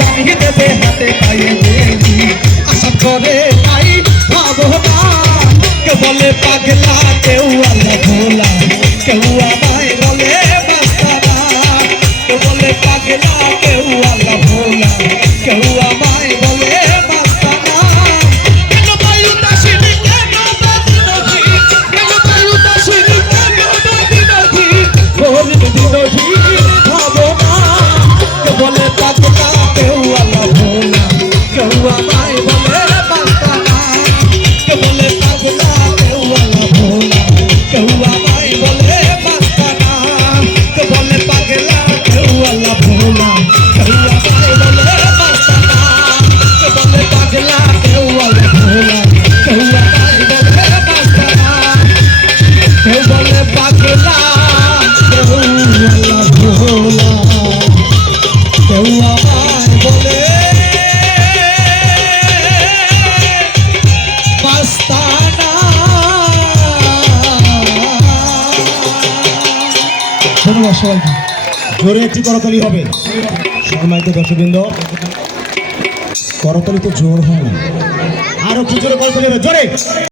জানিয়ে দেবে হাতে পায়ে দেবী আশা করে তাই ভাবনা কেউ বলে পাগলা কেউ আল্লাহ ভোলা কেউ আমায় বলে মাস্তানা কেউ বলে পাগলা কেউ আল্লাহ ভোলা কেউ আমায় বলে মাস্তানা কেন বায়ু দাসিনী কেন বাদিনজি কেন বায়ু দাসিনী কেন বাদিনজি গরিব দিনজি ভাবনা কেউ বলে পাগলা কেউ আল্লাহ ভোলা কেউ আমায় বলে মাস্তানা কেউ বলে পাগলা কেউ আল্লাহ ভোলা কেউ আমায় বলে মাস্তানা কেউ বলে পাগলা কেউ আল্লাহ ভোলা কেউ আমায় বলে মাস্তানা কেউ বলে পাগলা কেউ আল্লাহ ভোলা কেউ আমায় বলে মাস্তানা কেউ বলে পাগলা কেউ আল্লাহ ভোলা কেউ আমায় বলে মাস্তানা। ধন্যবাদ সবাইকে। জোরে একটি করতালি হবে। সম্মানিত দর্শকবৃন্দ, করতালি তো জোর হয় না, আরো একটু জোরে করতালি হবে, জোরে।